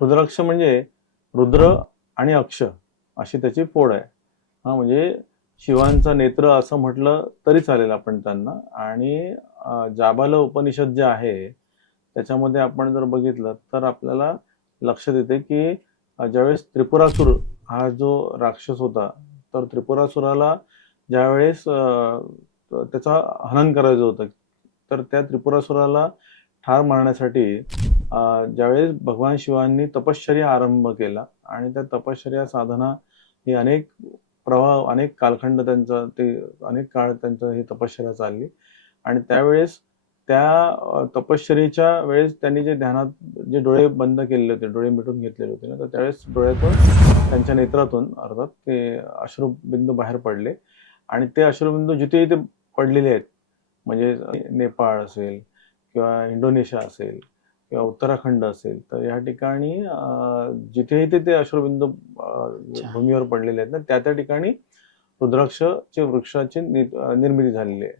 रुद्राक्ष म्हणजे रुद्र आणि अक्ष अशी त्याची फोड आहे. हा म्हणजे शिवांचा नेत्र असं म्हटलं तरी चालेल आपण त्यांना. आणि जाबाल उपनिषद जे आहे त्याच्यामध्ये आपण जर बघितलं तर आपल्याला लक्षात येते की ज्यावेळेस त्रिपुरासुर हा जो राक्षस होता, तर त्रिपुरासुराला ज्यावेळेस त्याचा हनन करायचं होतं, तर त्या त्रिपुरासुराला ठार मारण्यासाठी ज्यावेळेस भगवान शिवांनी तपश्चर्या आरंभ केला आणि त्या तपश्चर्या साधना ही अनेक कालखंड त्यांचा ते अनेक काळ त्यांचं ही तपश्चर्या चालली. आणि त्यावेळेस त्या तपश्चर्येच्या वेळेस त्यांनी जे ध्यानात जे डोळे बंद केलेले होते, डोळे मिटून घेतलेले होते ना, तर त्यावेळेस डोळ्यातून त्यांच्या नेत्रातून अर्थात ते अश्रुबिंदू बाहेर पडले. आणि ते अश्रुबिंदू जिथे जिथे पडलेले आहेत, म्हणजे नेपाळ असेल किंवा इंडोनेशिया असेल किंवा उत्तराखंड असेल, तर या ठिकाणी जिथे जिथे ते अश्रुबिंदू अच्छा. भूमीवर पडलेले आहेत ना, त्या त्या ठिकाणी रुद्राक्षच्या वृक्षाची निर्मिती झालेली आहे.